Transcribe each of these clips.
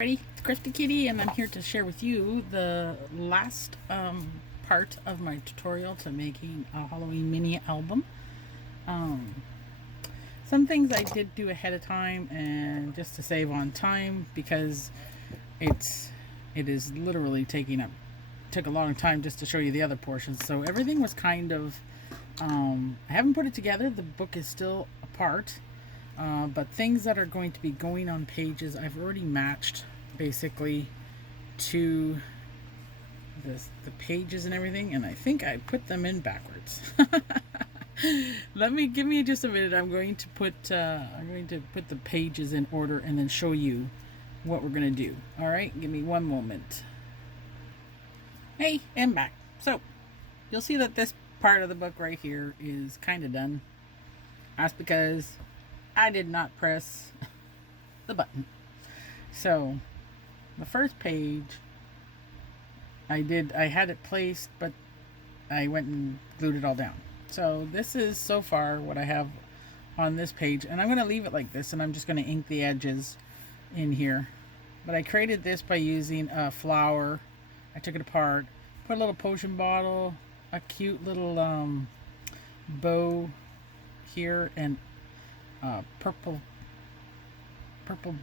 Ready? It's Crafty Kitty, and I'm here to share with you the last part of my tutorial to making a Halloween mini album. Um, some things I did do ahead of time, and just to save on time because it is literally took a long time just to show you the other portions. So everything was kind of I haven't put it together. The book is still apart. But things that are going to be going on pages, I've already matched basically to the pages and everything, and I think I put them in backwards. Give me just a minute. I'm going to put the pages in order and then show you what we're gonna do. All right, give me one moment. Hey, I'm back. So you'll see that this part of the book right here is kind of done. That's because I did not press the button. So the first page I had it placed, but I went and glued it all down. So this is so far what I have on this page, and I'm going to leave it like this, and I'm just going to ink the edges in here. But I created this by using a flower. I took it apart, put a little potion bottle, a cute little bow here, and purple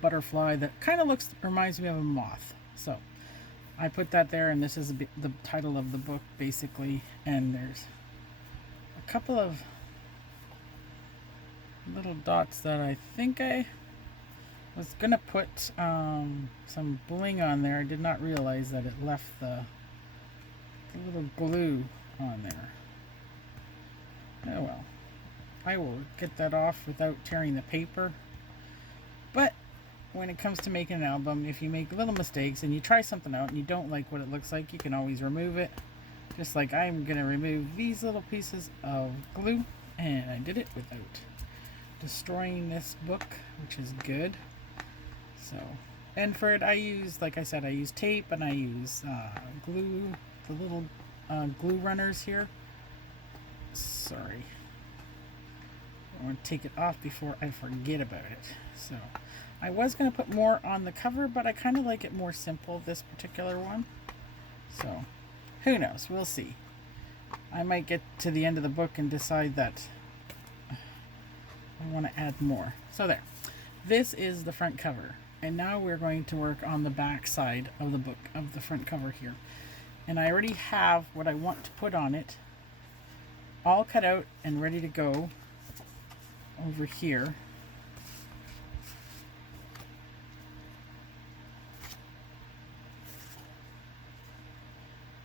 butterfly that kind of reminds me of a moth. So I put that there, and this is the title of the book basically. And there's a couple of little dots that I think I was gonna put some bling on there. I did not realize that it left the little glue on there. Oh well. I will get that off without tearing the paper. But when it comes to making an album, if you make little mistakes and you try something out and you don't like what it looks like, you can always remove it. Just like I'm going to remove these little pieces of glue, and I did it without destroying this book, which is good. So, and for it I use, like I said, I use tape, and I use glue, the little glue runners here. Sorry. I want to take it off before I forget about it. So I was going to put more on the cover, but I kind of like it more simple, this particular one. So who knows? We'll see. I might get to the end of the book and decide that I want to add more. So there. This is the front cover. And now we're going to work on the back side of the book, of the front cover here. And I already have what I want to put on it all cut out and ready to go over here.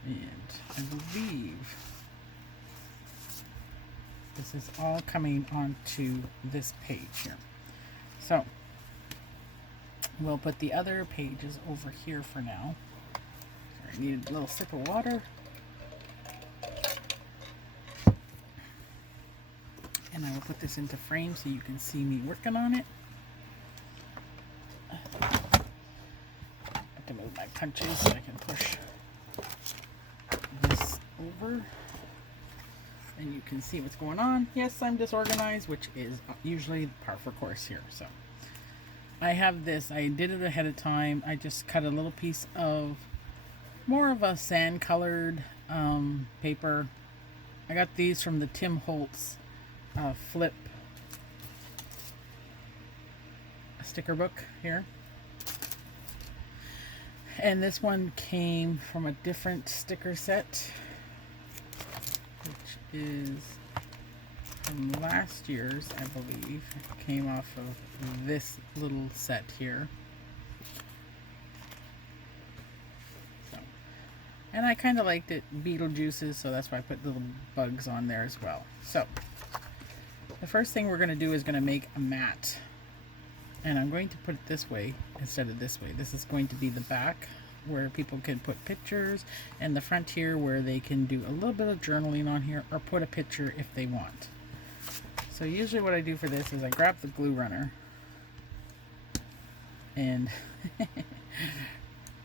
And I believe this is all coming onto this page here. So we'll put the other pages over here for now. Sorry, I need a little sip of water. And I will put this into frame so you can see me working on it. I have to move my punches so I can push this over. And you can see what's going on. Yes, I'm disorganized, which is usually par for course here. So I have this. I did it ahead of time. I just cut a little piece of more of a sand colored paper. I got these from the Tim Holtz flip sticker book here, and this one came from a different sticker set, which is from last year's, I believe. It came off of this little set here. So, and I kind of liked it Beetlejuice's, so that's why I put little bugs on there as well. So the first thing we're going to do is going to make a mat, and I'm going to put it this way instead of this way. This is going to be the back where people can put pictures, and the front here where they can do a little bit of journaling on here or put a picture if they want. So usually what I do for this is I grab the glue runner and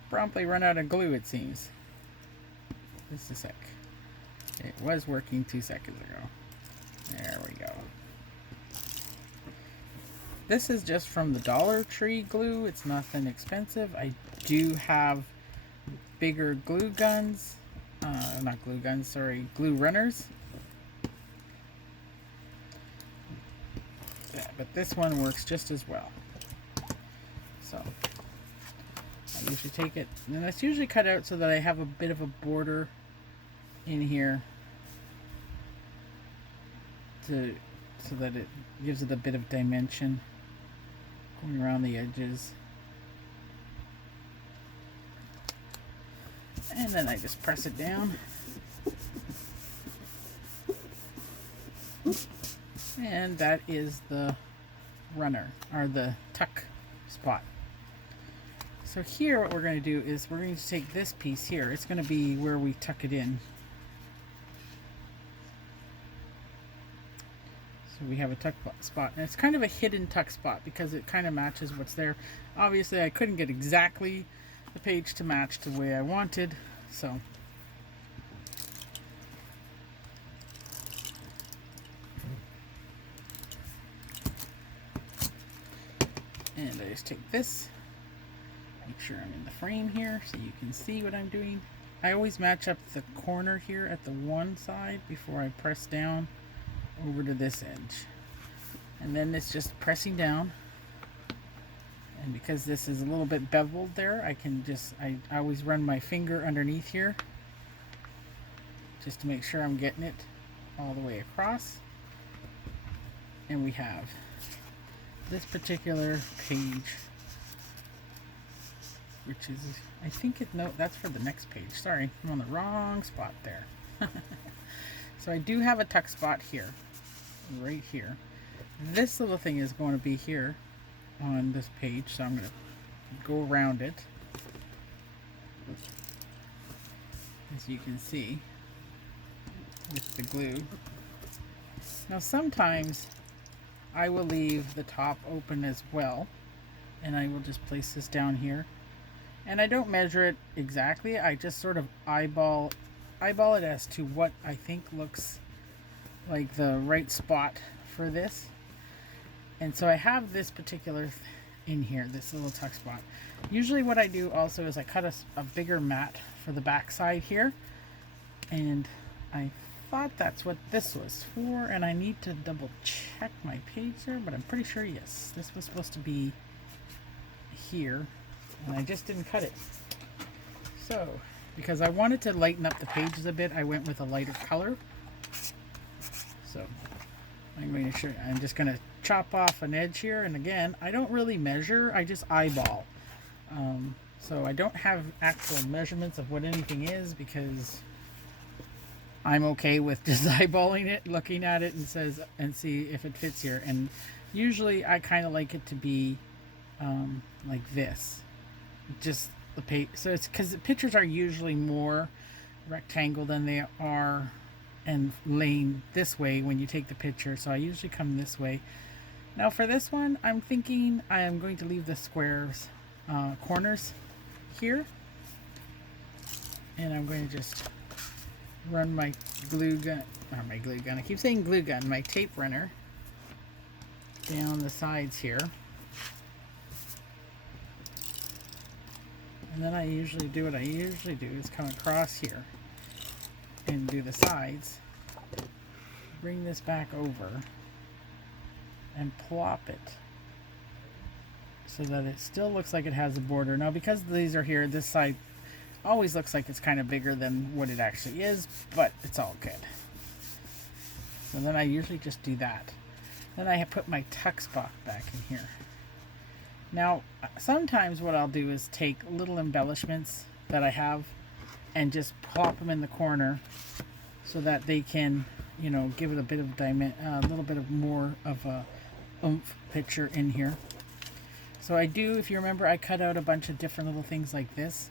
promptly run out of glue, it seems. Just a sec. It was working 2 seconds ago. There we go. This is just from the Dollar Tree glue. It's nothing expensive. I do have bigger glue guns. Not glue guns, sorry, glue runners. Yeah, but this one works just as well. So I usually take it, and it's usually cut out so that I have a bit of a border in here so that it gives it a bit of dimension going around the edges. And then I just press it down. And that is the runner, or the tuck spot. So here what we're going to do is we're going to take this piece here. It's going to be where we tuck it in. So we have a tuck spot, and it's kind of a hidden tuck spot because it kind of matches what's there. Obviously I couldn't get exactly the page to match the way I wanted, so and I just take this, make sure I'm in the frame here so you can see what I'm doing. I always match up the corner here at the one side before I press down over to this edge, and then it's just pressing down. And because this is a little bit beveled there, I can just I always run my finger underneath here just to make sure I'm getting it all the way across. And we have this particular page, which is, I think it, no, that's for the next page. Sorry, I'm on the wrong spot there. So I do have a tuck spot here, right here. This little thing is going to be here on this page, so I'm going to go around it, as you can see, with the glue. Now sometimes I will leave the top open as well, and I will just place this down here. And I don't measure it exactly, I just sort of eyeball it as to what I think looks like the right spot for this. And so I have this particular in here, this little tuck spot. Usually what I do also is I cut a bigger mat for the back side here, and I thought that's what this was for, and I need to double check my page there, but I'm pretty sure yes, this was supposed to be here, and I just didn't cut it. So because I wanted to lighten up the pages a bit, I went with a lighter color. So I'm just going to chop off an edge here, and again, I don't really measure, I just eyeball. So I don't have actual measurements of what anything is because I'm okay with just eyeballing it, looking at it, and see if it fits here. And usually I kind of like it to be like this, just the page. So it's because the pictures are usually more rectangle than they are and laying this way when you take the picture, so I usually come this way. Now for this one, I'm thinking I am going to leave the squares corners here, and I'm going to just run my glue gun, I keep saying glue gun, my tape runner down the sides here. And then I usually do what I usually do is come across here and do the sides, bring this back over and plop it so that it still looks like it has a border. Now because these are here, this side always looks like it's kind of bigger than what it actually is, but it's all good. So then I usually just do that. Then I put my tuck spot back in here. Now sometimes what I'll do is take little embellishments that I have and just plop them in the corner so that they can, you know, give it a bit of a little bit of more of a oomph picture in here. So I do, if you remember, I cut out a bunch of different little things like this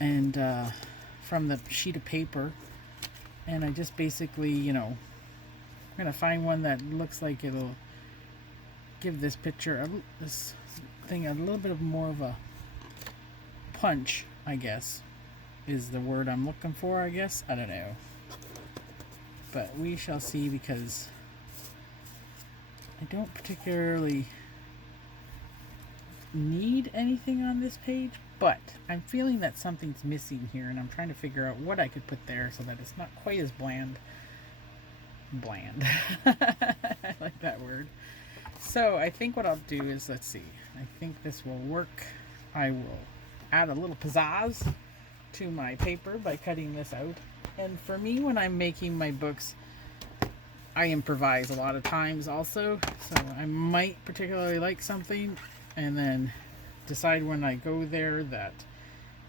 and from the sheet of paper, and I just basically, you know, I'm gonna find one that looks like it'll give this picture, this thing, a little bit of more of a punch, I guess is the word I'm looking for, I guess. I don't know, but we shall see, because I don't particularly need anything on this page, but I'm feeling that something's missing here, and I'm trying to figure out what I could put there so that it's not quite as bland. I like that word. So I think what I'll do is, let's see, I think this will work. I will add a little pizzazz to my paper by cutting this out. And for me, when I'm making my books, I improvise a lot of times also. So I might particularly like something and then decide when I go there that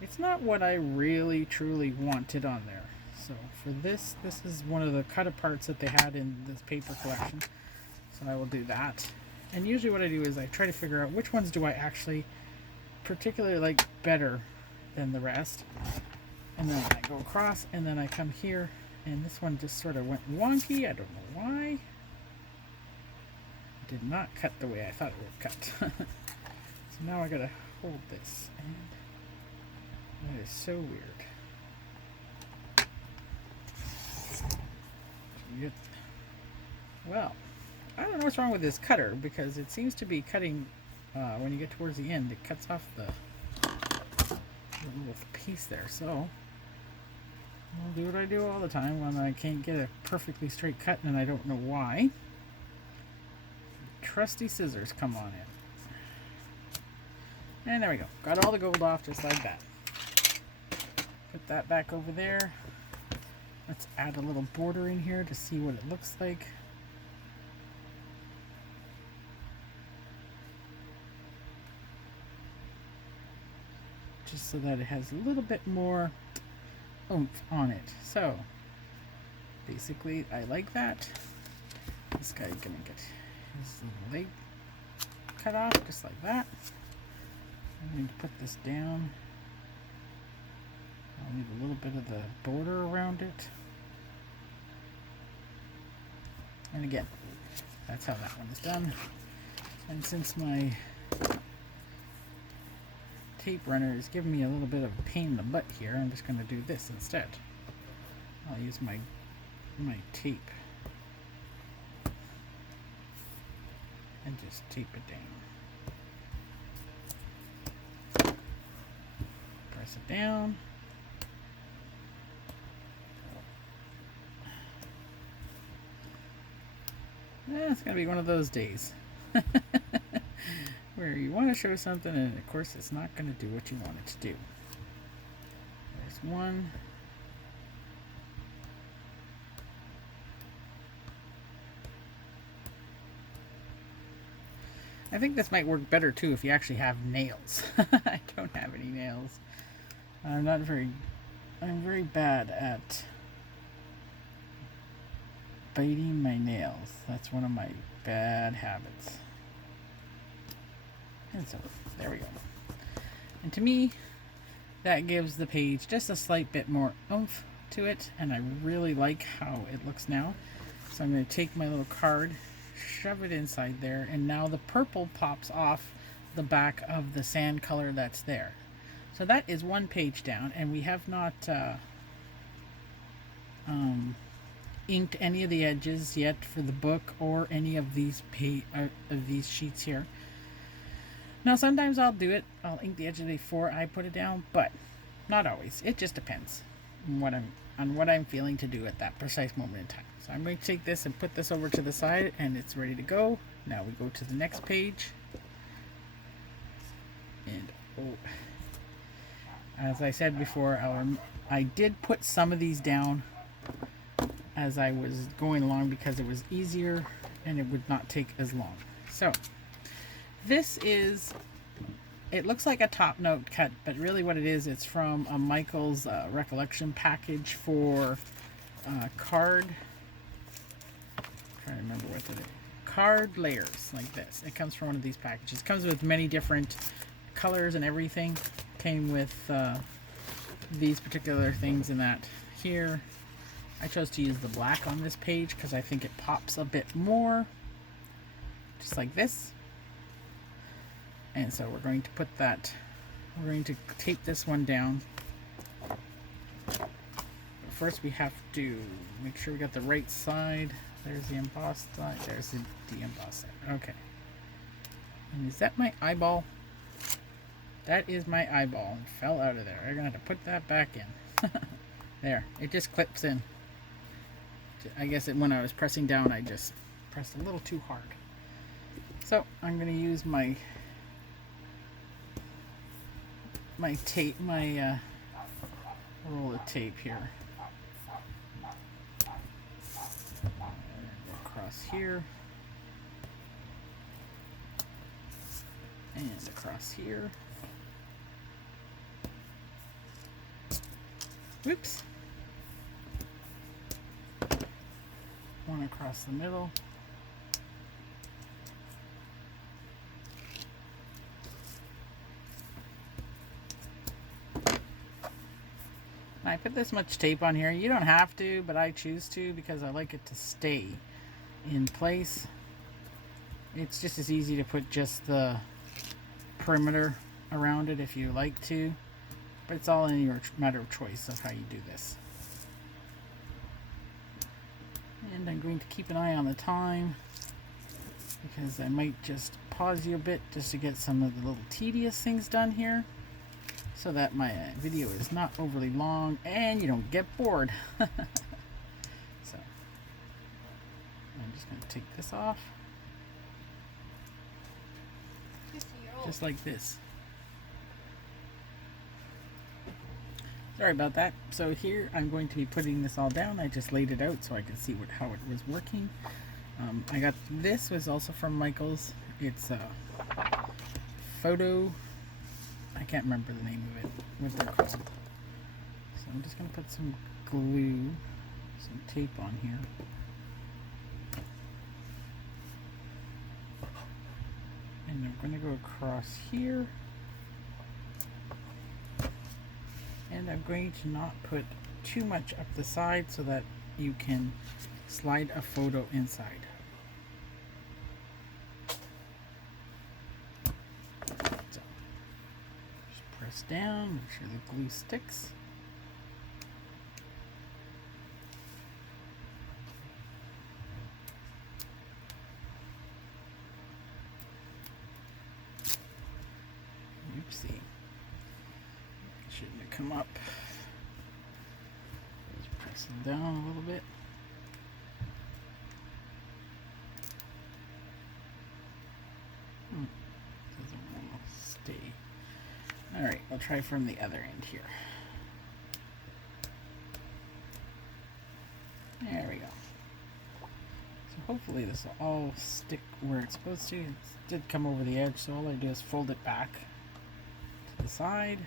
it's not what I really truly wanted on there. So for this is one of the cut aparts that they had in this paper collection. So I will do that. And usually what I do is I try to figure out which ones do I actually particularly like better than the rest. And then I go across, and then I come here, and this one just sort of went wonky. I don't know why. It did not cut the way I thought it would cut. So now I gotta hold this, and that is so weird. Well, I don't know what's wrong with this cutter, because it seems to be cutting when you get towards the end. It cuts off the little piece there. So I'll do what I do all the time when I can't get a perfectly straight cut and I don't know why. Trusty scissors come on in. And there we go. Got all the gold off just like that. Put that back over there. Let's add a little border in here to see what it looks like. Just so that it has a little bit more oomph on it. So basically I like that. This guy's gonna get his leg cut off just like that. I'm going to put this down. I'll leave a little bit of the border around it. And again, that's how that one is done. And since my tape runner is giving me a little bit of a pain in the butt here, I'm just going to do this instead. I'll use my tape and just tape it down. Press it down. It's going to be one of those days where you want to show something and of course it's not going to do what you want it to do. There's one. I think this might work better too if you actually have nails. I don't have any nails. I'm very bad at biting my nails. That's one of my bad habits. And so, there we go. And to me, that gives the page just a slight bit more oomph to it, and I really like how it looks now. So I'm going to take my little card, shove it inside there, and now the purple pops off the back of the sand color that's there. So that is one page down, and we have not inked any of the edges yet for the book or any of these sheets here. Now sometimes I'll do it. I'll ink the edges before I put it down, but not always. It just depends on what I'm feeling to do at that precise moment in time. So I'm going to take this and put this over to the side, and it's ready to go. Now we go to the next page, and as I said before, I did put some of these down as I was going along because it was easier and it would not take as long. So this is, it looks like a top note cut, but really what it is, it's from a Michael's recollection package for card. I'm trying to remember what it is. Card layers like this. It comes from one of these packages. It comes with many different colors and everything. Came with these particular things in that here. I chose to use the black on this page because I think it pops a bit more. Just like this. And so we're going to put that, we're going to tape this one down. But first we have to make sure we got the right side There's the embossed line. There's the de-embossed line. Okay. And is that my eyeball? That is my eyeball. It fell out of there. I'm going to have to put that back in. There. It just clips in. I guess when I was pressing down, I just pressed a little too hard. So I'm going to use my tape, my roll of tape here. Across here. And across here. Whoops. One across the middle. I put this much tape on here. You don't have to, but I choose to because I like it to stay in place. It's just as easy to put just the perimeter around it if you like to, but it's all in your matter of choice of how you do this. And I'm going to keep an eye on the time because I might just pause you a bit just to get some of the little tedious things done here so that my video is not overly long and you don't get bored. So I'm just going to take this off just like this. Sorry about that. So here I'm going to be putting this all down. I just laid it out so I could see how it was working. I got this was also from Michaels. It's a photo. I can't remember the name of it. What they're called. So I'm just going to put some glue, some tape on here. And I'm going to go across here. And I'm going to not put too much up the side so that you can slide a photo inside. So, just press down, make sure the glue sticks. Oopsie. Shouldn't have come up. Just press it down a little bit. Doesn't want to stay. Alright, I'll try from the other end here. There we go. So hopefully this will all stick where it's supposed to. It did come over the edge, so all I do is fold it back to the side.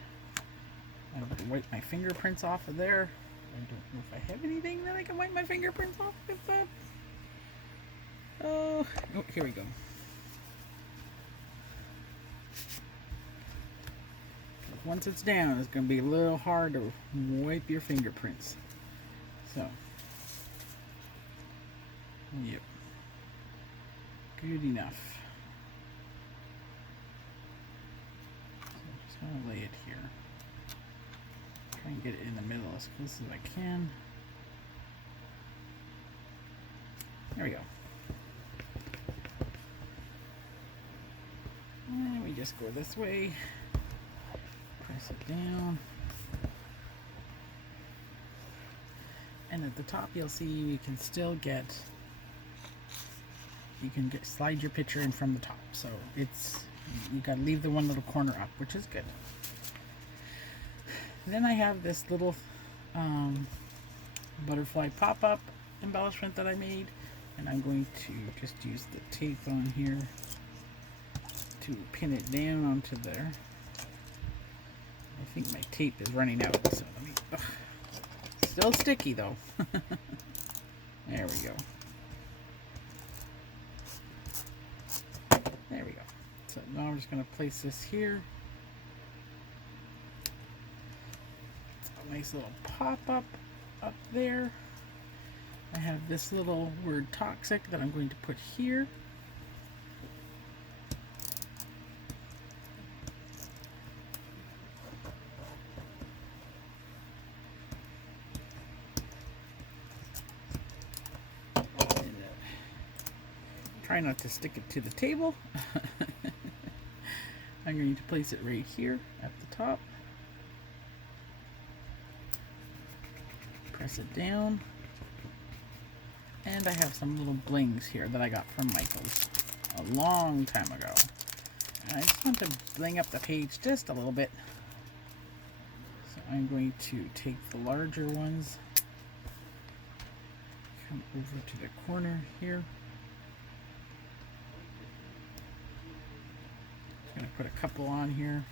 I'm going to wipe my fingerprints off of there. I don't know if I have anything that I can wipe my fingerprints off with that. Oh, here we go. Once it's down, it's going to be a little hard to wipe your fingerprints. So, yep. Good enough. So I'm just going to lay it here. Try and get it in the middle as close as I can. There we go. And we just go this way. Press it down. And at the top you'll see you can still get, slide your picture in from the top. So it's, you gotta leave the one little corner up, which is good. Then I have this little butterfly pop-up embellishment that I made, and I'm going to just use the tape on here to pin it down onto there. I think my tape is running out, so let me, still sticky though. There we go. There we go. So now I'm just going to place this here. Nice little pop-up up there. I have this little word toxic that I'm going to put here. And try not to stick it to the table. I'm going to place it right here at the top. Press it down. And I have some little blings here that I got from Michaels a long time ago. And I just want to bling up the page just a little bit. So I'm going to take the larger ones, come over to the corner here. I'm going to put a couple on here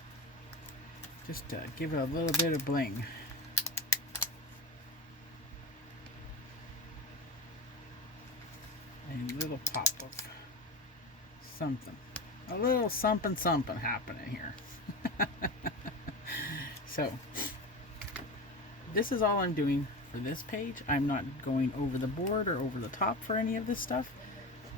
just to give it a little bit of bling. A little pop of something. A little something happening here. So, this is all I'm doing for this page. I'm not going over the board or over the top for any of this stuff.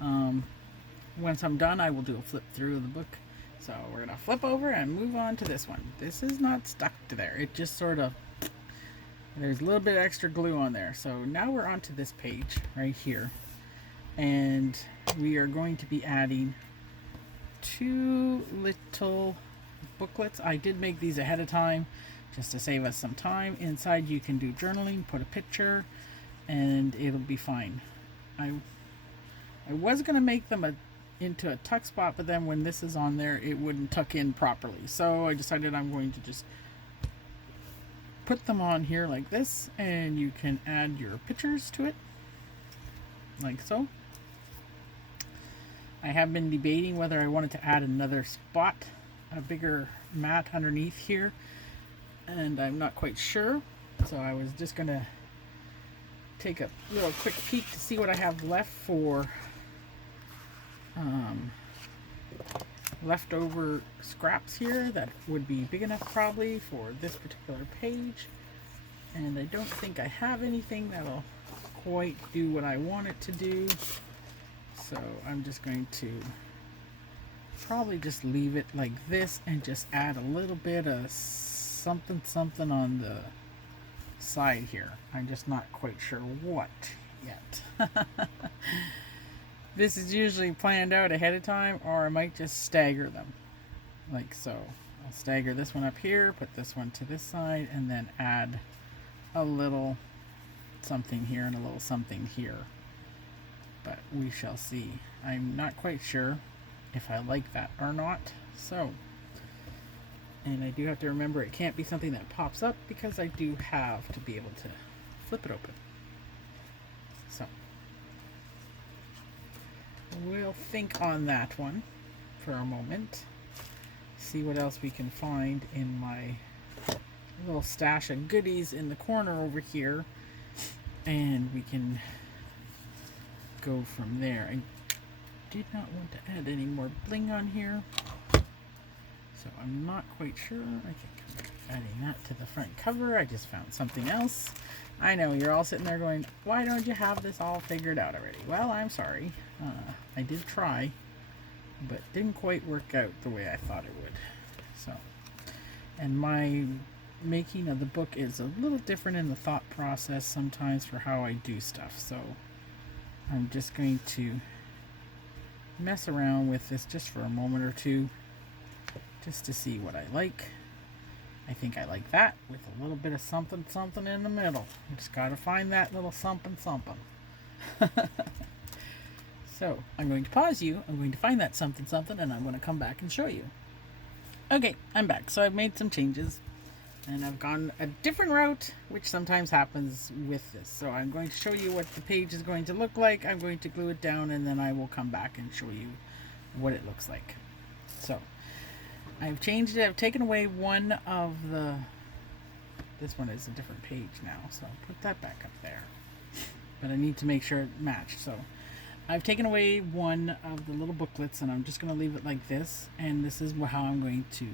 Once I'm done, I will do a flip through of the book. So we're going to flip over and move on to this one. This is not stuck to there. It just sort of, there's a little bit of extra glue on there. So now we're on to this page right here. And we are going to be adding 2 little booklets. I did make these ahead of time just to save us some time. Inside you can do journaling, put a picture, and it'll be fine. I was going to make them into a tuck spot, but then when this is on there, it wouldn't tuck in properly. So I decided I'm going to just put them on here like this, and you can add your pictures to it, like so. I have been debating whether I wanted to add another spot, a bigger mat underneath here, and I'm not quite sure. So I was just going to take a little quick peek to see what I have left for leftover scraps here that would be big enough probably for this particular page. And I don't think I have anything that'll quite do what I want it to do. So I'm just going to probably just leave it like this and just add a little bit of something on the side here. I'm just not quite sure what yet. This is usually planned out ahead of time, or I might just stagger them like so. I'll stagger this one up here, put this one to this side, and then add a little something here and a little something here. But we shall see. I'm not quite sure if I like that or not. So, and I do have to remember it can't be something that pops up because I do have to be able to flip it open. So, we'll think on that one for a moment. See what else we can find in my little stash of goodies in the corner over here. And we can go from there. I did not want to add any more bling on here, so I'm not quite sure. I think I'm adding that to the front cover. I just found something else. I know you're all sitting there going, why don't you have this all figured out already? Well, I'm sorry. I did try, but didn't quite work out the way I thought it would. So, and my making of the book is a little different in the thought process sometimes for how I do stuff. So I'm just going to mess around with this just for a moment or two, just to see what I like. I think I like that with a little bit of something in the middle. You just gotta find that little something. So I'm going to pause you. I'm going to find that something, and I'm going to come back and show you. Okay, I'm back. So I've made some changes, and I've gone a different route, which sometimes happens with this. So I'm going to show you what the page is going to look like. I'm going to glue it down, and then I will come back and show you what it looks like. So I've changed it. I've taken away one of the, this one is a different page now, so I'll put that back up there. But I need to make sure it matched. So I've taken away one of the little booklets, and I'm just going to leave it like this. And this is how I'm going to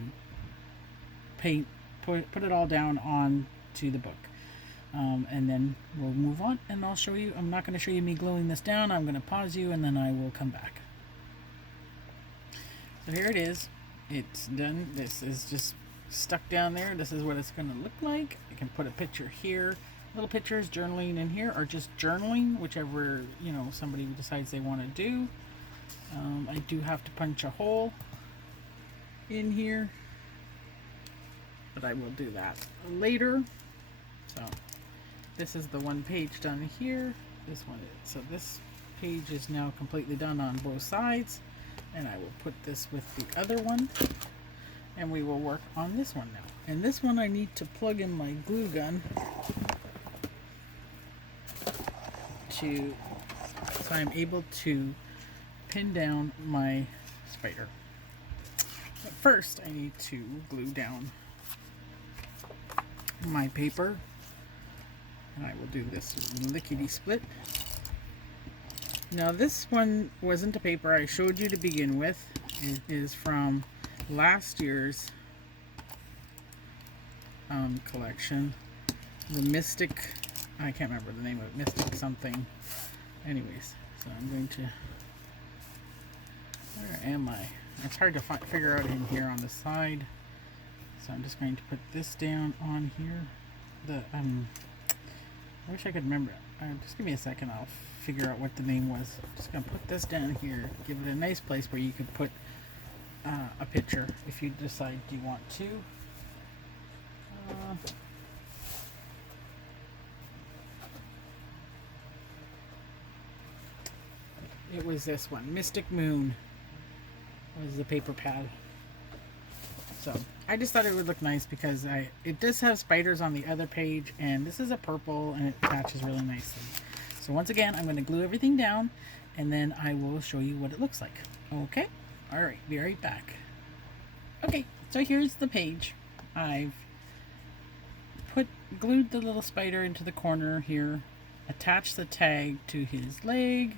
put it all down on to the book. And then we'll move on, and I'll show you. I'm not going to show you me gluing this down. I'm going to pause you, and then I will come back. So here it is. It's done. This is just stuck down there. This is what it's going to look like. I can put a picture here. Little pictures, journaling in here, or just journaling, whichever, somebody decides they want to do. I do have to punch a hole in here, but I will do that later. So this is the one page done here. This one is, so this page is now completely done on both sides, and I will put this with the other one, and we will work on this one now. And this one I need to plug in my glue gun so I'm able to pin down my spider. But first I need to glue down my paper, and I will do this lickety split. Now this one wasn't a paper I showed you to begin with. It is from last year's collection, the Mystic, I can't remember the name of it, Mystic something. Anyways, so I'm going to, where am I? It's hard to figure out in here on the side. So I'm just going to put this down on here. I wish I could remember. Just give me a second, I'll figure out what the name was. Just gonna put this down here, give it a nice place where you could put a picture if you decide you want to. It was this one, Mystic Moon was the paper pad. So I just thought it would look nice because it does have spiders on the other page, and this is a purple and it matches really nicely. So once again, I'm going to glue everything down, and then I will show you what it looks like. Okay? Alright, be right back. Okay, so here's the page. I've glued the little spider into the corner here, attached the tag to his leg,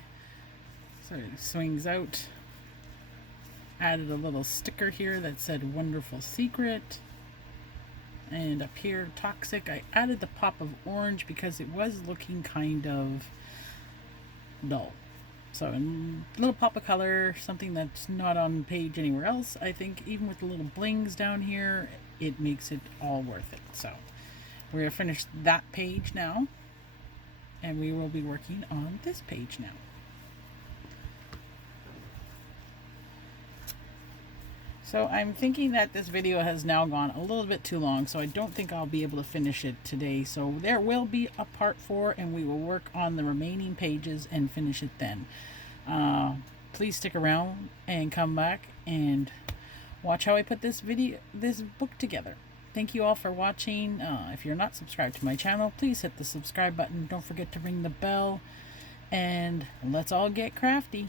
so it swings out. Added a little sticker here that said Wonderful Secret. And up here, Toxic, I added the pop of orange because it was looking kind of dull. So a little pop of color, something that's not on the page anywhere else. I think even with the little blings down here, it makes it all worth it. So we're going to finish that page now, and we will be working on this page now. So I'm thinking that this video has now gone a little bit too long, so I don't think I'll be able to finish it today. So there will be a part 4, and we will work on the remaining pages and finish it then. Please stick around and come back and watch how I put this book together. Thank you all for watching. If you're not subscribed to my channel, please hit the subscribe button. Don't forget to ring the bell, and let's all get crafty.